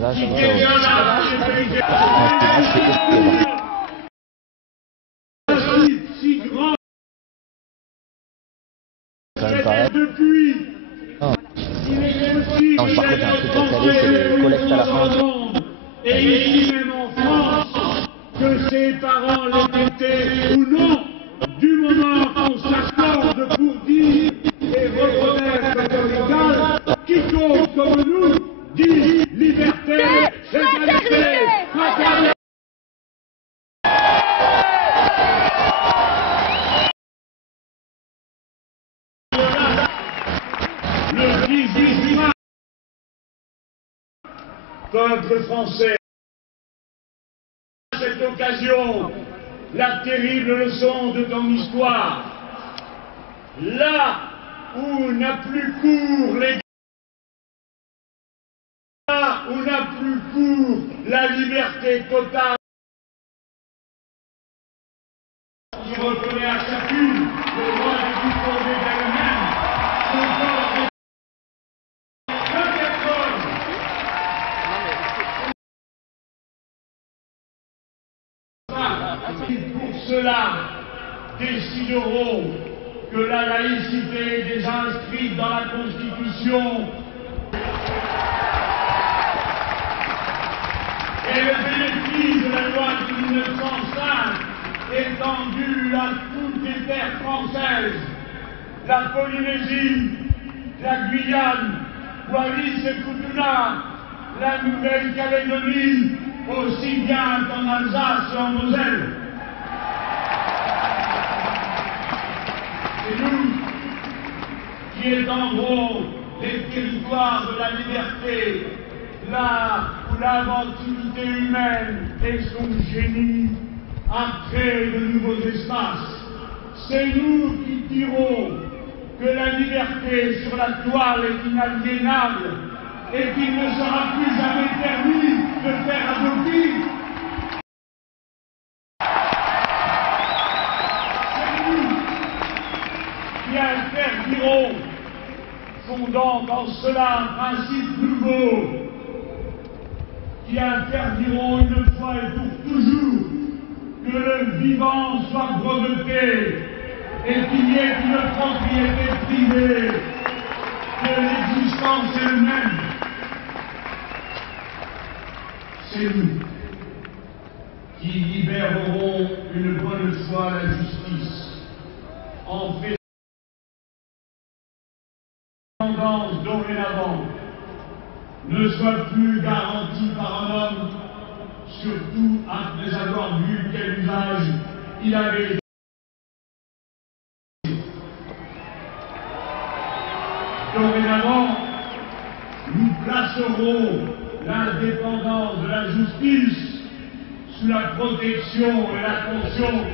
Là, Qui ça questionne si grand depuis. Il est possible Non, par contre, d'être un truc à français caler, c'est les collectes à la fin. dans le monde, et ici même en France, que ses parents l'aient été ou non, du moment qu'on s'accorde pour dire et reconnaître comme égal, quiconque comme nous dit liberté, égalité, fraternité. Le 18 mars, peuple français, à cette occasion, la terrible leçon de ton histoire, là où n'a plus cours les là où n'a plus cours la liberté totale, qui reconnaît à chacune le droit de disposer d'elle-même, son corps de personne. Pour cela, décideront que la laïcité est déjà inscrite dans la Constitution et le bénéfice de la loi de 1905 étendu à toutes les terres françaises, la Polynésie, la Guyane, Wallis et Futuna, la Nouvelle-Calédonie, aussi bien qu'en Alsace et en Moselle. C'est nous qui étendrons les territoires de la liberté, là où l'inventivité humaine et son génie a créé de nouveaux espaces. C'est nous qui dirons que la liberté sur la toile est inaliénable et qu'il ne sera plus jamais permis de faire adopter. C'est nous qui interdirons, fondant en cela un principe nouveau, qui interdiront une fois et pour toujours que le vivant soit breveté et qu'il y ait une propriété privée, que l'existence elle-même. C'est nous qui libérerons une bonne fois la justice en fait tendance dorénavant ne soit plus garantie par un homme, surtout après avoir vu quel usage il avait. Dorénavant, nous placerons l'indépendance de la justice sous la protection et l'attention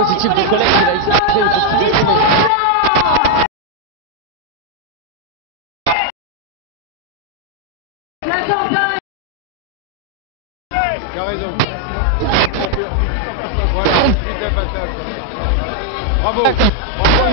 dispositif de collecte qu'il a ici. Après, il faut qu'il décide. Tu as raison. Voilà, suite un passage. Bravo. Bravo.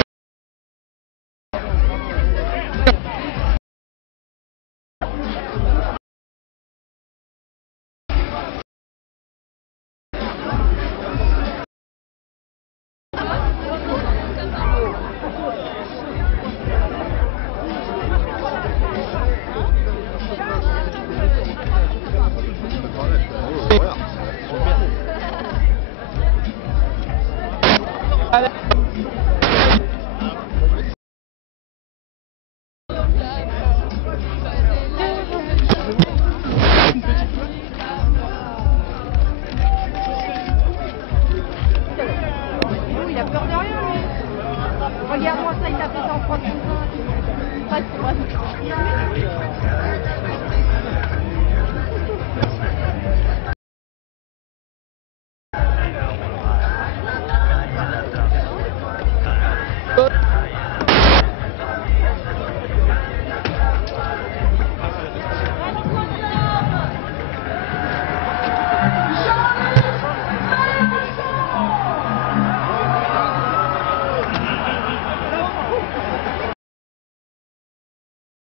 Il a peur de rien, lui. Regarde-moi ça, il t'a fait ça en 3 minutes.